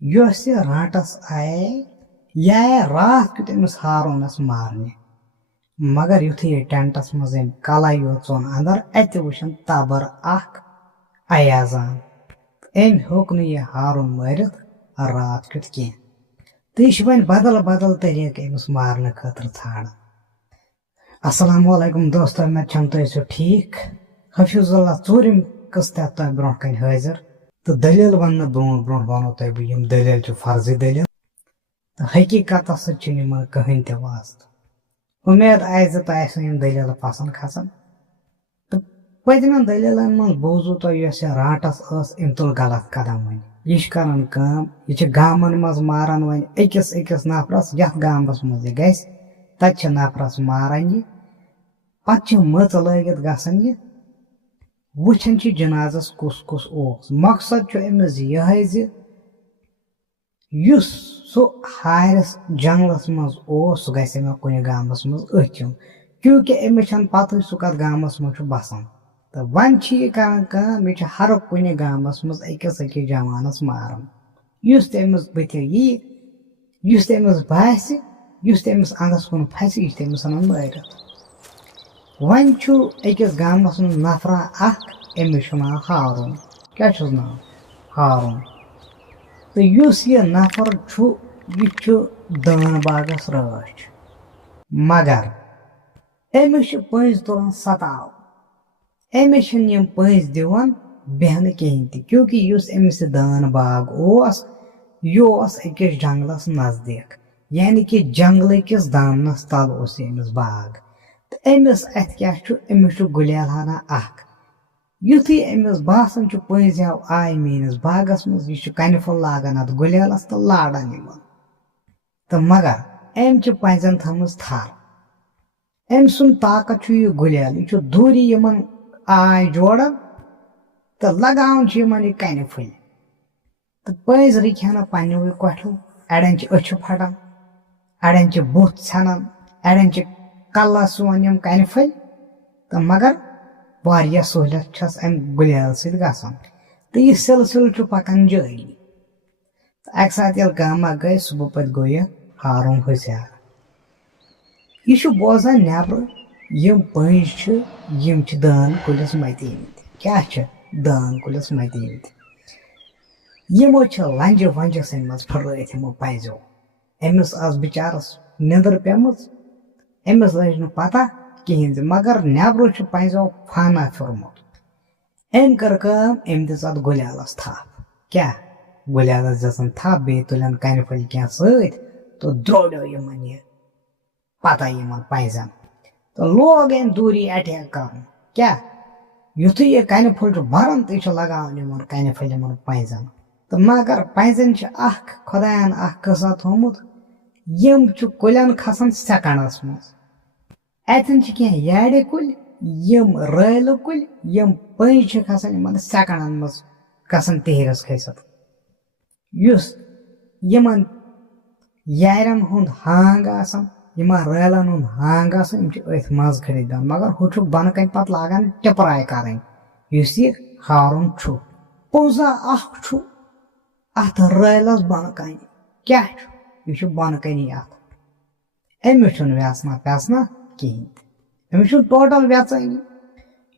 یۄس یہِ رانٛٹس آیے یہِ آیے راتھ کیُتھ أمِس ہارونس مارنہِ مگر یُتھُے یہِ ٹٮ۪نٹس منٛز أمۍ کلا یوت ژوٚن انٛدر اتہِ وٕچھن تبر اکھ ایازان أمۍ ہیوٚک نہٕ یہِ ہارُن مٲرِتھ راتھ کیُتھ کینٛہہ تہٕ یہِ چھِ وۄنۍ بدل بدل طٔریٖقہٕ أمِس مارنہٕ خٲطرٕ ژھانڈان. السلام علیکم دوستو مےٚ چھم تُہۍ ٲسِو ٹھیٖک حفیظ اللہ ژوٗرِم قٕسطہٕ ہٮ۪تھ تۄہہِ برونٛہہ کَنہِ حٲضِر تہٕ دٔلیٖل وننہٕ برونٛٹھ برونٛٹھ ونو تۄہہِ بہٕ یِم دٔلیٖل چھِ فرضی دٔلیٖل تہٕ حقیٖقتس سۭتۍ چھِنہٕ یِمن کٕہٕنۍ تہِ واسطہٕ. اُمید آسہِ زِ تۄہہِ آسِوٕ یِم دٔلیٖلہٕ پسنٛد کھسان تہٕ پٔتمٮ۪ن دٔلیٖلن منٛز بوٗزوٕ تۄہہِ یۄس یہِ رانٛٹس ٲس أمۍ تُل غلط قدم وۄنۍ یہِ چھِ کران کٲم یہِ چھِ گامن منٛز ماران وۄنۍ أکِس أکِس نفرس یتھ گامس منٛز یہِ گژھِ تتہِ چھِ نفرس ماران یہِ پتہٕ چھِ مٕژ لٲگِتھ گژھان یہِ وٕچھان چھِ جنازس کُس کُس اوس مقصد چھُ أمِس یِہے زِ یُس سُہ ہارِس جنگلس منٛز اوس سُہ گژھِ مےٚ کُنہِ گامس منٛز أتھۍ یُن کیونکہِ أمِس چھنہٕ پتہٕ سُہ کتھ گامس منٛز چھُ بسان تہٕ وۄنۍ چھِ یہِ کران کٲم یہِ چھِ ہر کُنہِ گامس منٛز أکِس أکِس جوانس ماران یُس تہِ أمِس بٕتھِ یی یُس تہِ أمِس باسہِ یُس تہِ أمِس انٛدس کُن پھسہِ یہِ چھِ تٔمِس ژھٕنان مٲرِتھ. وۄنۍ چھُ أکِس گامس منٛز نفرا اکھ أمِس چھُ ناو ہارون کیٛاہ چھُس ناو ہارون تہٕ یُس یہِ نفر چھُ یہِ چھُ دٲن باغس رٲچھ مگر أمِس چھِ پٔنٛزۍ تُلان ستاو أمِس چھِنہٕ یِم پٔنٛزۍ دِوان بیٚہنہٕ کِہینۍ تہِ کیونکہِ یُس أمِس یہِ دٲن باغ اوس یہِ اوس أکِس جنگلس نزدیٖک یعنی کہِ جنگلہٕ کِس دامنس تل اوس یہِ أمِس باغ تہٕ أمِس اتھ کیٛاہ چھُ أمِس چھُ گُلیل ہنا اکھ یُتھُے أمِس باسان چھُ پٔنٛزۍ ہاو آے میٲنِس باغس منٛز یہِ چھُ کنہِ پھوٚل لاگان اتھ گُلیلس تہٕ لاران یِمن تہٕ مگر أمۍ چھِ پنٛزٮ۪ن تھٲومٕژ تھر أمۍ سُنٛد طاقت چھُ یہِ گُلیل یہِ چھُ دوٗری یِمن آے جوڑان تہٕ لگاوان چھِ یِمن یہِ کنہِ پھٔلۍ تہٕ پٔنٛزۍ رٕکھِ ہنا پننیوٕے کۄٹھیو اڑٮ۪ن چھِ أچھِ پھٹان اڑٮ۪ن چھِ بُتھ ژھٮ۪نان اڑٮ۪ن چھِ کلس یِوان یِم کنہِ پھٔلۍ تہٕ مگر واریاہ سہوٗلیت چھس امہِ گُلیل سۭتۍ گژھان تہٕ یہِ سلسلہٕ چھُ پکان جٲری تہٕ اکہِ ساتہٕ ییٚلہِ کٲمہ گٔے صبح پتہٕ گوٚو یہِ ہارون ہوشیار یہِ چھُ بوزان نٮ۪برٕ یِم پٔنٛزۍ چھِ یِم چھِ دٲن کُلِس متیمٕتۍ کیٛاہ چھِ دٲن کُلِس متیمٕتۍ یِمو چھِ لنجہِ ونجہِ ژھٕنمژ پھٕٹرٲیِتھ یِمو پنٛزیو أمِس ٲس بِچارس نِندٕر پیٚمٕژ أمِس لٔج نہٕ پتہ کِہینۍ زِ مگر نٮ۪برٕ چھُ پنٛزیو فانا پھیوٚرمُت أمۍ کٔر کٲم أمۍ دِژ اتھ گُلیلس تھپھ کیٛاہ گُلیلس دِژن تھپھ بیٚیہِ تُلن کنہِ پھٔلۍ کینٛہہ سۭتۍ تہٕ دروڑیو یِمن یہِ پتہ یِمن پنٛزٮ۪ن تہٕ لوگ أمۍ دوٗری اٹیک کرُن کیٛاہ یُتھُے یہِ کنہِ پھوٚل چھُ بران تہٕ یہِ چھُ لگاوان یِمن کنہِ پھٔلۍ یِمن پنٛزٮ۪ن تہٕ مگر پنٛزٮ۪ن چھِ اکھ خۄداین اکھ قٕصہ تھوٚومُت یِم چھِ کُلٮ۪ن کھسان سیکنڈس منٛز اتٮ۪ن چھِ کینٛہہ یارِ کُلۍ یِم رٲلہٕ کُلۍ یِم پٔنٛزۍ چھِ کھسان یِمن سیکنڈن منٛز گژھان تیٖرس کھٔسِتھ یُس یِمن یارٮ۪ن ہُنٛد ہانگ آسان یِمن رٲلن ہُنٛد ہانگ آسان یِم چھِ أتھۍ منٛز کھٔڑِتھ دِوان مگر ہُہ چھُکھ بۄنہٕ کنہِ پتہٕ لاگان ٹِپراے کرٕنۍ یُس یہِ ہارُن چھُ پوٚزا اکھ چھُ اتھ رٲلس بۄنہٕ کنہِ کیٛاہ چھُ یہِ چھُ بۄنہٕ کنی اتھ أمِس چھُنہٕ ویژنا پیژنا کِہینۍ تہِ أمِس چھُنہٕ ٹوٹل ویژٲنی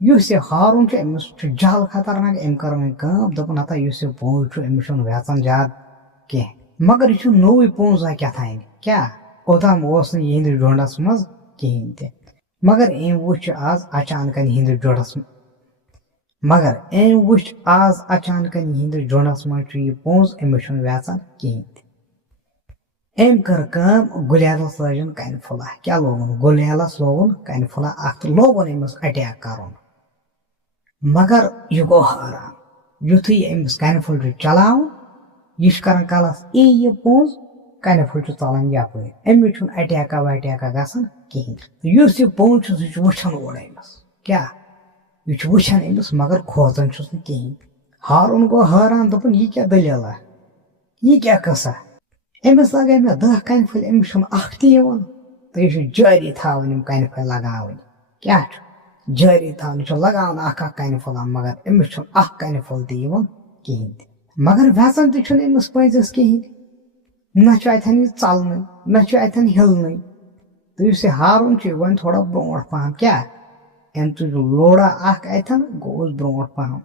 یُس یہِ ہارُن چھُ أمِس چھُ جل خطرناک أمۍ کٔر وۄنۍ کٲم دوٚپُن ہتا یُس یہِ پوٚنٛز چھُ أمِس چھُنہٕ ویژان زیادٕ کینٛہہ مگر یہِ چھُ نوٚوُے پوٚنٛزا کیٛاتھانۍ کیٛاہ اوٚتام اوس نہٕ یِہنٛدِس جونڈس منٛز کِہینۍ تہِ مگر أمۍ وٕچھ آز اچانکن یِہنٛدِس جونڈس یِہنٛدِس جونڈس منٛز چھُ یہِ پوٚنٛز أمِس چھُنہٕ ویژان کِہینۍ تہِ أمۍ کٔر کٲم گُلیلس لٲجِن کنہِ پھوٚلہ کیٛاہ لوگُن گُلیلس لوگُن کنہِ پھوٚلہ اکھ تہٕ لوگُن أمِس اٹیک کرُن مگر یہِ گوٚو حٲران یُتھُے أمِس کنہِ پھوٚل چھُ چلاوُن یہِ چھُ کران کلس یہِ پوٚنٛز کنہِ پھوٚل چھُ ژلان یپٲرۍ أمِس چھُنہٕ اٹیکا وٹیکا گژھان کِہینۍ تہٕ یُس یہِ پوٚنٛز چھُ سُہ چھُ وٕچھان اورٕ أمِس کیٛاہ یہِ چھُ وٕچھان أمِس مگر کھوژان چھُس نہٕ کِہینۍ ہارُن گوٚو حٲران دوٚپُن یہِ کیٛاہ دٔلیٖلا یہِ کیٛاہ قٕصہ أمِس لگٲے مےٚ 10 کنہِ پھٔلۍ أمِس چھُنہٕ اکھ تہِ یِوان تہٕ یہِ چھُ جٲری تھاوٕنۍ یِم کنہِ پھٔلۍ لگاوٕنۍ کیٛاہ چھُ جٲری تھاوٕنۍ یہِ چھُ لگاوان اکھ اکھ کنہِ پھوٚل مگر أمِس چھُنہٕ اکھ کنہِ پھوٚل تہِ یِوان کِہینۍ تہِ مگر ویژن تہِ چھُنہٕ أمِس پٔنٛزِس کِہیٖنۍ نہ چھُ اَتھٮ۪ن یہِ ژَلنٕے نہ چھُ اَتھٮ۪ن ہِلنٕے تہٕ یُس یہِ ہارُن چھُ یہِ گوٚو تھوڑا برونٛٹھ پہم کیٛاہ أمۍ تُج لوڑا اکھ اَتھٮ۪ن گوٚوُس برونٛٹھ پہم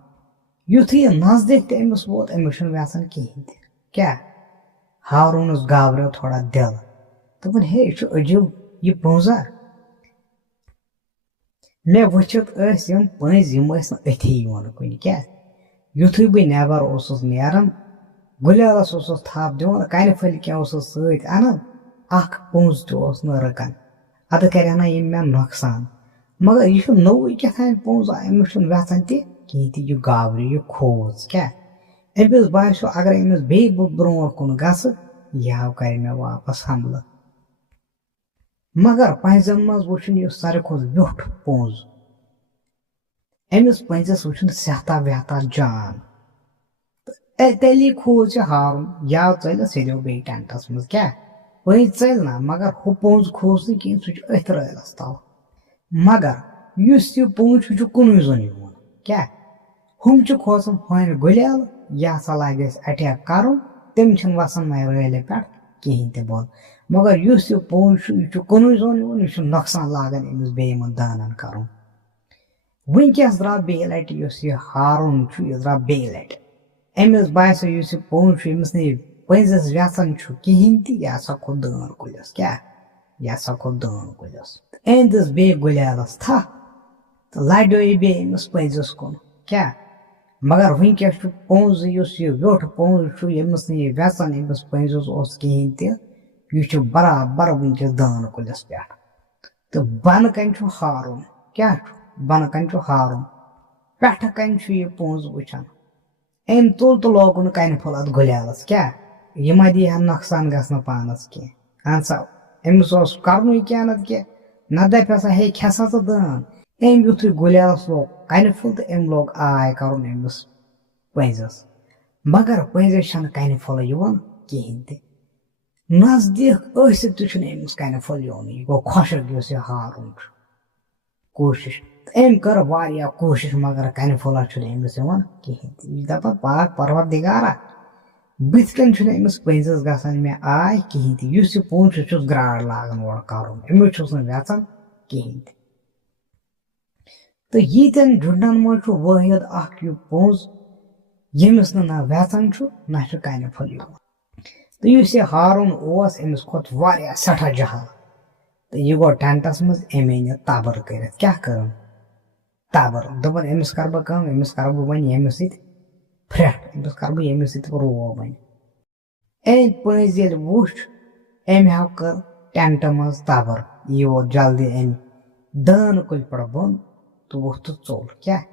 یُتھُے یہِ نزدیٖک تہِ أمِس ووت أمِس چھُنہٕ ویژان کِہیٖنۍ تہِ کیٛاہ ہارونَس گابریو تھوڑا دِل دوٚپُن ہے یہِ چھُ عجیٖب یہِ پوٚنٛزا مےٚ وٕچھِتھ ٲسۍ یِم پٔنٛزۍ یِم ٲسۍ نہٕ أتھی یِوان کُنہِ کیٛاہ یُتھُے بہٕ نٮ۪بر اوسُس نیران گُلیلس اوسُس تھپھ دِوان کنہِ پھٔلۍ کینٛہہ اوسُس سۭتۍ اَنان اکھ پوٚنٛز تہِ اوس نہٕ رٕکان اَدٕ کرِ ہنا یِم مےٚ نۄقصان مگر یہِ چھُ نوٚوُے کیٛاہتانۍ پوٚنٛز أمِس چھُنہٕ ویژان تہِ کِہیٖنۍ تہِ یہِ گابرِ یہِ کھوژ کیٛاہ أمِس باسیو اگر أمِس بیٚیہِ بہٕ برونٛٹھ کُن گژھٕ یہِ ہاو کرِ مےٚ واپس حملہٕ مگر پنٛزٮ۪ن منٛز وٕچھُن یُس ساروی کھۄتہٕ ویوٚٹھ پوٚنٛز أمِس پٔنٛزِس وٕچھُن صحتا وحتا جان تہٕ تیٚلی کھوٗژ یہِ ہارُن یا ژٔلِس یہِ دیو بیٚیہِ ٹٮ۪نٹس منٛز کیٛاہ پٔنٛزۍ ژٔلۍ نہ مگر ہُہ پوٚنٛز کھوٗژ نہٕ کِہیٖنۍ سُہ چھُ أتھۍ رٲلس تل مگر یُس یہِ پوٚنٛز چھُ یہِ چھُ کُنُے زوٚن یِوان کیٛاہ ہُم چھِ کھوژان ہۄنہِ گُلیل یہِ ہسا لاگہِ اَسہِ اٹیک کرُن تِم چھِنہٕ وسان وۄنۍ رٲلہِ پٮ۪ٹھ کِہیٖنۍ تہِ بۄن مگر یُس یہِ پوٚنٛز چھُ یہِ چھُ کُنُے زوٚن یِوان یہِ چھُ نۄقصان لاگان أمِس بیٚیہِ یِمن دانن کرُن وٕنکیٚس درٛاو بیٚیہِ لٹہِ یُس یہِ ہارُن چھُ یہِ درٛاو بیٚیہِ لٹہِ أمِس باسیو یُس یہِ پوٚنٛز چھُ أمِس نہٕ یہِ پٔنٛزِس ویژان چھُ کِہیٖنۍ تہِ یہِ ہسا کھوٚت دٲن کُلِس کیٛاہ یہِ ہسا کھوٚت دٲن کُلِس أمۍ دِژ بیٚیہِ گُلیلس تھپھ تہٕ لڑیو یہِ بیٚیہِ أمِس پٔنٛزِس کُن کیٛاہ مگر وٕنکیٚس چھُ پوٚنٛز یُس یہِ ویوٚٹھ پوٚنٛز چھُ ییٚمِس نہٕ یہِ ویژان أمِس پٔنٛزِس اوس کِہیٖنۍ تہِ یہِ چھُ برابر وٕنکیٚس دٲن کُلِس پٮ۪ٹھ تہٕ بۄنہٕ کَنہِ چھُ ہارُن کیٛاہ چھُ بۄنہٕ کَنہِ چھُ ہارُن پٮ۪ٹھٕ کَنہِ چھُ یہِ پوٚنٛز وٕچھان أمۍ تُل تہٕ لوگُن کَنہِ پھوٚل اَتھ گُلیلس کیٛاہ یہِ ما دی ہا نۄقصان گژھنہٕ پانس کینٛہہ اہن سا أمِس اوس کرنُے کینٛہہ نتہٕ کینٛہہ نہ دپہِ ہسا ہے کھٮ۪سا ژٕ دٲن أمۍ یُتھُے گُلیلس لوگ کنہِ پھوٚل تہٕ أمۍ لوگ آے کرُن أمِس پٔنٛزِس مگر پٔنٛزِس چھنہٕ کنہِ پھوٚلہٕ یِوان کِہیٖنۍ تہِ نزدیٖک ٲسِتھ تہِ چھُنہٕ أمِس کنہِ پھوٚل یِوانٕے یہِ گوٚو خۄشک یُس یہِ ہارُن چھُ کوٗشِش أمۍ کٔر واریاہ کوٗشِش مگر کنہِ پھوٚلہ چھُنہٕ أمِس یِوان کِہیٖنۍ تہِ یہِ چھُ دپان پاک پروردِگارا بٕتھِ کَنۍ چھُنہٕ أمِس پٔنٛزِس گژھان مےٚ آے کِہیٖنۍ تہِ یُس یہِ پوٚنٛز چھُ چھُس گراڑ لاگان اورٕ کرُن أمِس چھُس نہٕ ویژان کِہیٖنۍ تہِ تہٕ ییٖتٮ۪ن جُنڈن منٛز چھُ وٲحد اکھ یہِ پوٚنٛز ییٚمِس نہٕ نہ ویژان چھُ نہ چھُ کنہِ پھوٚل یِوان تہٕ یُس یہِ ہارُن اوس أمِس کھوٚت واریاہ سٮ۪ٹھاہ جہل تہٕ یہِ گوٚو ٹٮ۪نٹس منٛز أمۍ أنۍ یہِ تبٕر کٔرِتھ کیٛاہ کٔرٕن تبٕر دوٚپُن أمِس کرٕ بہٕ کٲم أمِس کرٕ بہٕ وۄنۍ ییٚمہِ سۭتۍ پھرٛٹھ أمِس کرٕ بہٕ ییٚمہِ سۭتۍ روب وۄنۍ أمۍ پٔنٛزۍ ییٚلہِ وُچھ أمۍ ہاو کٔر ٹٮ۪نٹہٕ منٛز تبٕر یہِ ووت جلدی أمۍ دٲن کُلۍ پٮ۪ٹھ بۄن تہٕ ووٚتھ تہٕ ژوٚل کیٛاہ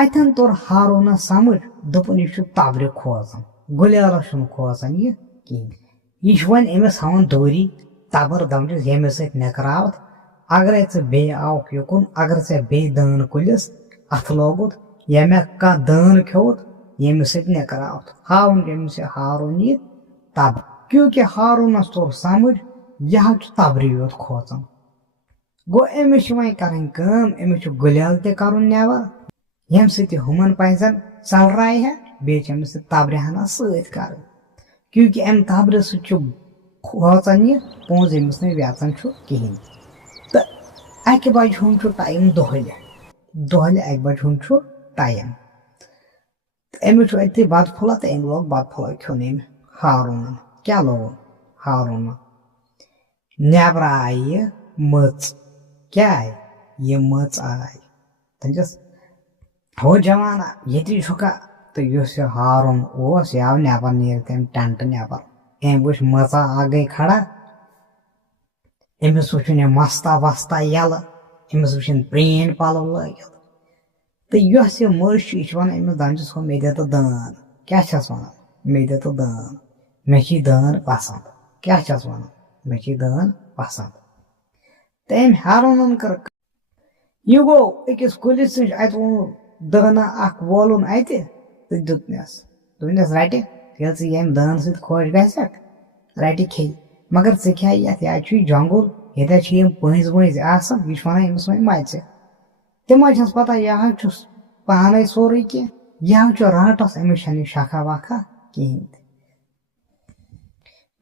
اتٮ۪ن توٚر ہارونس سمجھ دوٚپُن یہِ چھُ تبرِ کھوژان گُلیلس چھُنہٕ کھوژان یہِ کِہیٖنۍ یہِ چھُ وۄنۍ أمِس ہاوان دوٗری تبٕر دپان چھُس ییٚمہِ سۭتۍ نِکراوتھ اگرے ژٕ بیٚیہِ آوُکھ یُکُن اگر ژےٚ بیٚیہِ دٲن کُلِس اتھٕ لوگُتھ یا مےٚ کانٛہہ دٲن کھیوٚوُتھ ییٚمہِ سۭتۍ نِکراوتھ ہاوُن ییٚمِس یہِ ہارُن یہِ تبٕر کیونکہِ ہارونس توٚر سمجھ یہِ حظ چھُ تبرِ یوت کھوژان گوٚو أمِس چھِ وۄنۍ کرٕنۍ کٲم أمِس چھُ گُلیل تہِ کرُن نٮ۪بر ییٚمہِ سۭتۍ یہِ ہُمن پنٛزٮ۪ن ژلراے ہا بیٚیہِ چھِ أمِس یہِ تبرِ ہنا سۭتۍ کرٕنۍ کیونکہِ امہِ تبرِ سۭتۍ چھُ کھوژان یہِ پوٚنٛز ییٚمِس نہٕ ویژان چھُ کِہیٖنۍ تہٕ اکہِ بجہِ ہُنٛد چھُ ٹایم دۄہلہِ اکہِ بجہِ ہُنٛد چھُ ٹایم تہٕ أمِس چھُ أتھی بتہٕ پھوٚلہ تہٕ أمۍ لوگ بتہٕ پھوٚلہ کھیوٚن أمۍ ہارونن کیٛاہ لوگُن ہارونن نٮ۪برٕ آیہِ یہِ مٔژ کیٛاہ آیہِ یہِ مٔژ آیہِ دٔپِس ہو جوانا ییٚتی چھُکھا تہٕ یُس یہِ ہارُن اوس یہِ آو نٮ۪بر نیٖرِتھ أمۍ ٹٮ۪نٹہٕ نٮ۪بر أمۍ وٕچھ مٔژا اکھ گٔے کھڑا أمِس وٕچھُن یہِ مستا وستا یَلہٕ أمِس وٕچھِن پرٛٲنۍ پَلو لٲگِتھ تہٕ یۄس یہِ مٔژ چھِ یہِ چھِ وَنان أمِس دَپان چھِس ہو مےٚ دِ تہٕ دٲن کیٛاہ چھَس وَنان مےٚ دِ تہٕ دٲن مےٚ چھِ یہِ دٲن پسنٛد کیٛاہ چھَس وَنان مےٚ چھِ یہِ دٲن پسنٛد تہٕ أمۍ ہارونن کٔر یہِ گوٚو أکِس کُلِس نِش اَتہِ ووٚنُن دٲنا اکھ وولُن اَتہِ تہٕ دیُتنس دوٚپنس رٹہِ ییٚلہِ ژٕ ییٚمہِ دٲن سۭتۍ خۄش گژھکھ رٹہِ کھیٚیہِ مگر ژٕ کھیٚے یتھ یا چھُے جنگُل ییٚتہِ چھِ یِم پٔنٛزۍ ؤنٛزۍ آسان یہِ چھُ ونان أمِس وۄنۍ مَژِ تِمن چھَس پتہ یہِ حظ چھُس پانے سورُے کینٛہہ یہ رانٹس أمِس چھنہٕ شکھا وکھا کِہیٖنۍ تہِ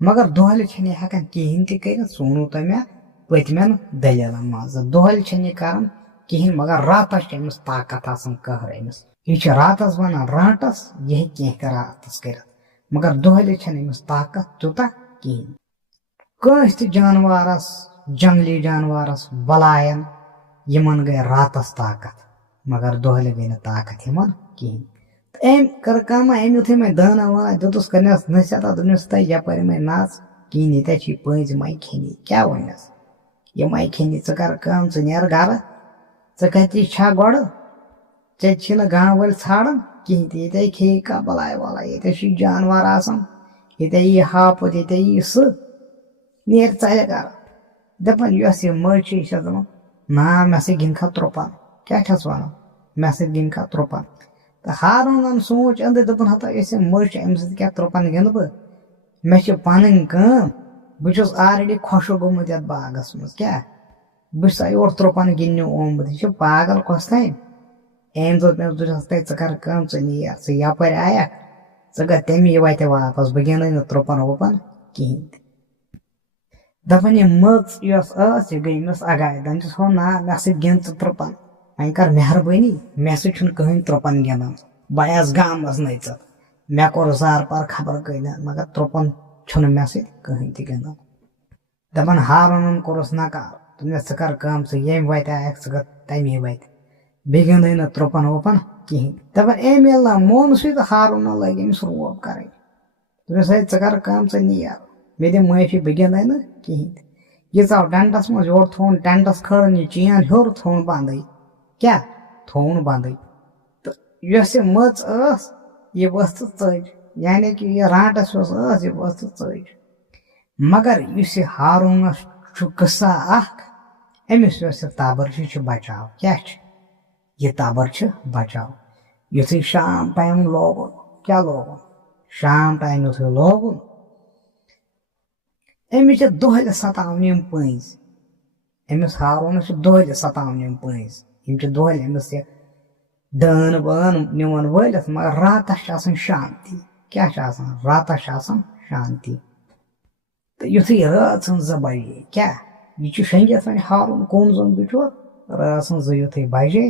مگر دۄہلہِ چھنہٕ یہِ ہٮ۪کان کِہیٖنۍ تہِ کٔرِتھ سُہ ووٚنوٕ تۄہہِ مےٚ پٔتمٮ۪ن دٔلیٖلن منٛز دۄہلہِ چھنہٕ یہِ کران کِہیٖنۍ مگر راتس چھِ أمِس طاقت آسان قہر أمِس یہِ چھِ راتس ونان رانٹس یہِ ہیٚکہِ کینٛہہ تہِ راتس کٔرِتھ مگر دۄہلہِ چھنہٕ أمِس طاقت تیوٗتاہ کِہیٖنۍ کٲنٛسہِ تہِ جانوارس جنگلی جانوارس بلاین یِمن گٔے راتس طاقت مگر دۄہلہِ گٔے نہٕ طاقت یِمن کِہیٖنۍ تہٕ أمۍ کٔر کٲما أمۍ یُتھُے مےٚ دٲنا وانا دیُتُس کٔرنس نصیحتا دوٚپنس تہٕ یپٲرۍ مے نژ کِہیٖنۍ ییٚتہِ چھِ پٔنٛزۍ مے کھیٚنی کیٛاہ ووٚننس یہِ مے کھیٚنی ژٕ کر کٲم ژٕ نیر گرٕ ژٕ کتہِ چھا گۄڈٕ ژےٚ چھی نہٕ گامہٕ وٲلۍ ژھانڈان کِہیٖنۍ تہِ ییٚتے کھیٚیہِ کانٛہہ بلاے ولاے ییٚتے چھُ جانوار آسان ییٚتے یی ہاپُت ییٚتے یی سٕہ نیر ژَلہِ گرٕ دپان یۄس یہِ مٔج چھِ یہِ چھس دپان نا مےٚ سۭتۍ گِنٛد کھا ترٛوپن کیٛاہ چھس ونان مےٚ سۭتۍ گِنٛد کھا ترٛوپن تہٕ ہارونن سونٛچ أنٛدرۍ دوٚپُن ہتا یۄس یہِ مٔج چھِ أمِس سۭتۍ کیٛاہ ترٛوپن گِنٛدٕ بہٕ مےٚ چھِ پنٕنۍ کٲم بہٕ چھُس آلریڈی خۄشک گوٚمُت یتھ باغس منٛز کیٛاہ بہٕ چھُسا یور ترٛوپن گِنٛدنہِ آمُت یہِ چھُ پاگل کۄس تانۍ أمۍ دوٚپ مےٚ دوٚپنس ژٕ کر کٲم ژٕ نیر ژٕ یپٲرۍ آیکھ ژٕ گژھ تمی وتہِ واپس بہٕ گِنٛدے نہٕ ترٛوپن ووپن کِہیٖنۍ تہِ دپان یہِ مٔژ یۄس ٲس یہِ گٔے أمِس اگاے دپان چھُس ہو نا مےٚ سۭتۍ گِنٛد ژٕ ترٛوپن وۄنۍ کر مہربٲنی مےٚ سۭتۍ چھُنہٕ کٕہٕنۍ ترٛوپن گِنٛدان بہٕ آیس گامس نٔژِتھ مےٚ کوٚر زار پار خبر کۭتیاہ مگر ترٛوپن چھُنہٕ مےٚ سۭتۍ کٕہٕنۍ تہِ گِنٛدان دپان ہارونن کوٚرُس نکار دوٚپنس ژٕ کر کٲم ژٕ ییٚمہِ وتہِ آیکھ ژٕ گژھ تمی وتہِ بیٚیہِ گِنٛدے نہٕ ترٛوپن ووپن کِہیٖنۍ دپان أمۍ ییٚلہِ نہٕ مونسٕے تہٕ ہارونن لٲگۍ أمِس روب کرٕنۍ دوٚپنس ہے ژٕ کر کٲم ژٕ نیر مےٚ دِ معٲفی بہٕ گِنٛدے نہٕ کِہیٖنۍ تہِ یہِ ژاو ٹٮ۪نٹس منٛز یورٕ تھووُن ٹٮ۪نٹس کھٲرٕن یہِ چین ہیوٚر تھووُن بنٛدٕے کیٛاہ تھووُن بنٛدٕے تہٕ یۄس یہِ مٔژ ٲس یہِ ؤژھ تہٕ ژٔج یعنی کہِ یہِ رانٹس یۄس ٲس یہِ ؤژھ تہٕ ژٔج مگر یُس یہِ ہارونس چھُ قصہ اکھ أمِس یۄس یہِ تبر چھِ یہِ چھِ بچاو کیٛاہ چھِ یہِ تبر چھِ بچاو یُتھُے شام ٹایم لوگُن کیٛاہ لوگُن شام ٹایم یُتھُے لوگُن أمِس چھِ دۄہلہِ ستاوٕنۍ یِم پٔنٛزۍ أمِس ہارونس چھِ دۄہلہِ ستاوٕنۍ یِم پٔنٛزۍ یِم چھِ دۄہلہِ أمِس یہِ دٲن وٲن نِوان وٲلِتھ مگر راتس چھِ آسان شانتی کیٛاہ چھِ آسان راتس چھِ آسان شانتی تہٕ یُتھُے رٲژ ہٕنٛز 2 بجے کیٛاہ یہِ چھُ شٔنگِتھ وۄنۍ ہارُن کوٚم زوٚن بِچور رٲژ ہٕنٛز 2 یُتھُے بجے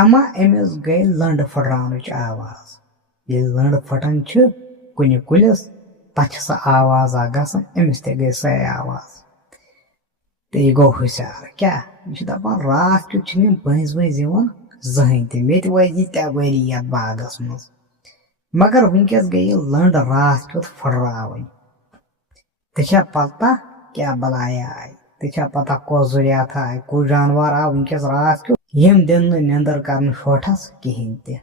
اما أمِس گٔے لٔنٛڈ پھٕٹراونٕچ آواز ییٚلہِ لٔنٛڈ پھٕٹان چھِ کُنہِ کُلِس تتھ چھِ سۄ آواز اکھ گژھان أمِس تہِ گٔے سۄے آواز تہٕ یہِ گوٚو ہوشیار کیٛاہ یہِ چھُ دپان راتھ کیُتھ چھِنہٕ یِم پٔنٛزۍ ؤنٛزۍ یِوان زٕہٕنۍ تہِ مےٚ تہِ وٲتۍ ییٖتیاہ ؤری یتھ باغس منٛز مگر وٕنکیٚس گٔے یہِ لٔنٛڈ راتھ کیُتھ پھٕٹراوٕنۍ ژےٚ چھا پتہ کیٛاہ بلایا آیہِ ژےٚ چھا پتہ کۄس ضُریاتھا آیہِ کُس جانوار آو وٕنکیٚس راتھ کیُتھ یِم دِن نہٕ نیٚنٛدٕر کرنہٕ شوٹھس کِہیٖنۍ تہِ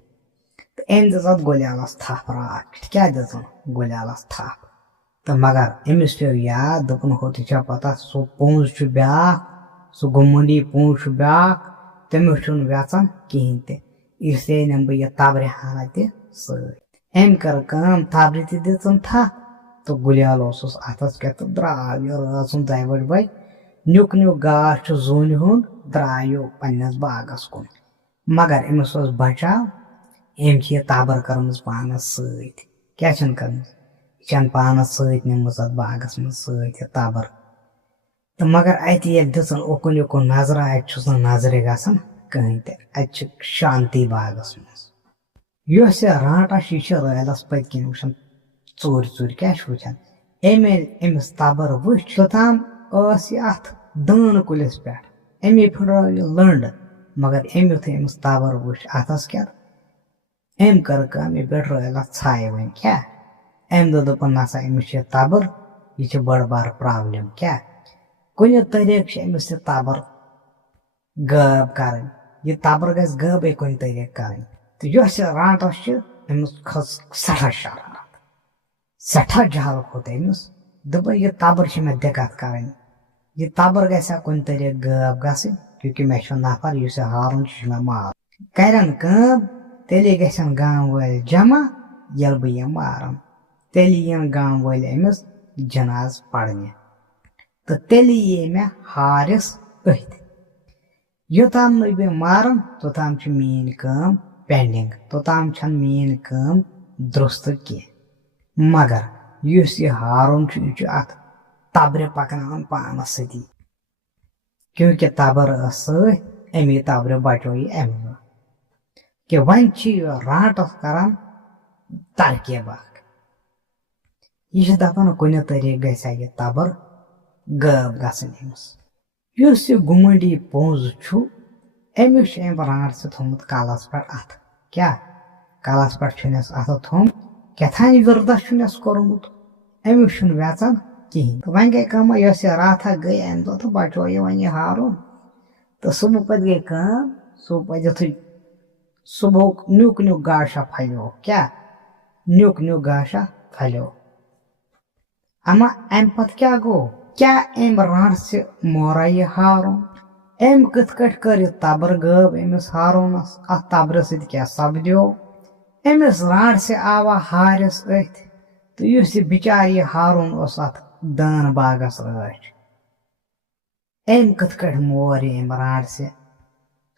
تہٕ أمۍ دِژ اتھ گُلیالس تھپھ راتھ کیُتھ کیٛاہ دِژٕن گُلیالس تھپھ تہٕ مگر أمِس پیٚو یاد دوٚپُن ہُہ تہِ چھا پتہ سُہ پوٚنٛز چھُ بیٛاکھ سُہ گُمنڈی پوٚنٛز چھُ بیٛاکھ تٔمِس چھُنہٕ ویژان کِہیٖنۍ تہِ اسلیے نِمہٕ بہٕ یہِ تبرِ ہنا تہِ سۭتۍ أمۍ کٔر کٲم تبرِ تہِ دِژٕن تھپھ تہٕ گُلیال اوسُس اتھس کٮ۪تھ تہٕ درٛاو یہِ رٲژ ہُنٛد 2 بجہِ نیُک نیُک گاش چھُ زوٗنہِ ہُنٛد درٛایو پننِس باغس کُن مگر أمِس اوس بچاو أمۍ چھِ یہِ تبر کٔرمٕژ پانس سۭتۍ کیٛاہ چھَنہٕ کٔرمٕژ یہِ چھَنہٕ پانس سۭتۍ نِمٕژ اتھ باغس منٛز سۭتۍ یہِ تبر تہٕ مگر اتہِ ییٚلہِ دِژٕن اُکُن یِکُن نظرا اتہِ چھُس نہٕ نظرِ گژھان کٕہٕنۍ تہِ اتہِ چھِ شانتی باغس منٛز یۄس یہِ رانٹس چھِ یہِ چھِ رٲلس پٔتۍ کِنۍ وٕچھان ژوٗرِ ژوٗرِ کیٛاہ چھِ وٕچھان أمۍ ییٚلہِ أمِس تبر وٕچھ توٚتام ٲس یہِ اتھ دٲن کُلِس پٮ۪ٹھ أمی پھٕٹرٲو یہِ لٔنٛڈ مگر أمۍ یُتھُے أمِس تبر وٕچھ اتھس کٮ۪تھ أمۍ کٔر کٲم یہِ بیٖٹھ رٲلس ژھایہِ وۄنۍ کیٛاہ أمۍ دوٚپُن نسا أمِس چھِ یہِ تبر یہِ چھِ بٔڑ بار پرابلِم کیٛاہ کُنہِ طریٖقہٕ چھِ أمِس یہِ تبر غٲب کرٕنۍ یہِ تبر گژھِ غٲبٕے کُنہِ طریٖقہٕ کرٕنۍ تہٕ یۄس یہِ رانٹس چھِ أمِس کھٔژ سٮ۪ٹھاہ شرارت سٮ۪ٹھاہ جہل کھوٚت أمِس دوٚپُن یہِ تبر چھِ مےٚ دِقت کرٕنۍ یہِ تبر گژھِ ہا کُنہِ طریٖقہٕ غٲب گژھٕنۍ کیونکہِ مےٚ چھُ نفر یُس یہِ ہارُن چھُ مےٚ مارُن کرن کٲم تیٚلے گژھن گام وٲلۍ جمع ییٚلہِ بہٕ یِم مارن تیٚلہِ یِن گام وٲلۍ أمِس جناز پرنہِ تہٕ تیٚلہِ یی مےٚ ہارِس أتھۍ یوٚتام نہٕ بہٕ مارن توٚتام چھِ میٲنۍ کٲم پینڈنگ توتام چھن میٲنۍ کٲم درست کینٛہہ مگر یُس یہِ ہارُن چھُ یہِ چھُ اتھ تبرِ پکناوان پانس سۭتی کیونکہِ تبر ٲس سۭتۍ امی تبرِ بچو یہِ امہِ کہ وۄنۍ چھِ یہِ رانٹس کران ترکیب اکھ یہِ چھِ دپان کُنہِ طریٖقہٕ گژھِ ہا یہِ تبر غٲب گژھٕنۍ أمِس یُس یہِ گُمنڈی پوٚنٛز چھُ أمِس چھُ أمۍ رانٛٹ سۭتۍ تھوٚمُت کلس پٮ۪ٹھ اتھٕ کیٛاہ کلس پٮ۪ٹھ چھُنس اتھٕ تھوٚمُت کیٛاتھانۍ وِردس چھُنس کوٚرمُت أمِس چھُنہٕ ویژان کِہینۍ تہٕ وۄنۍ گٔے کٲم یۄس یہِ راتھا گٔے امہِ دۄہ تہٕ بچو یہِ وۄنۍ یہِ ہارُن تہٕ صبح پتہٕ گٔے کٲم صبح پتہٕ یِتھُے صبحُک نیُک نیُک گاشا پھلیو کیٛاہ نیُک نیُک گاشا پھلیو اما امہِ پتہٕ کیٛاہ گوٚو کیٛاہ أمۍ رانٛٹسہِ مورا یہِ ہارُن أمۍ کِتھ کٲٹھۍ کٔر یہِ تبر غٲب أمِس ہارونس اتھ تبرِ سۭتۍ کیٛاہ سپدیو أمِس رانٛٹسہِ آوا ہارِس أتھۍ تہٕ یُس یہِ بِچار یہِ ہارُن اوس اتھ دٲن باغس رٲچھ أمۍ کِتھ کٲٹھۍ مور یہِ أمۍ رانٛٹسہِ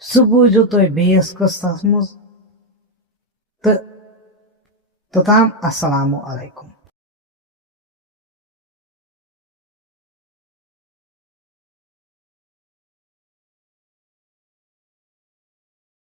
سُہ بوٗزِو تُہۍ بیٚیِس قٕصس منٛز تہٕ توٚتام السلامُ علیکُم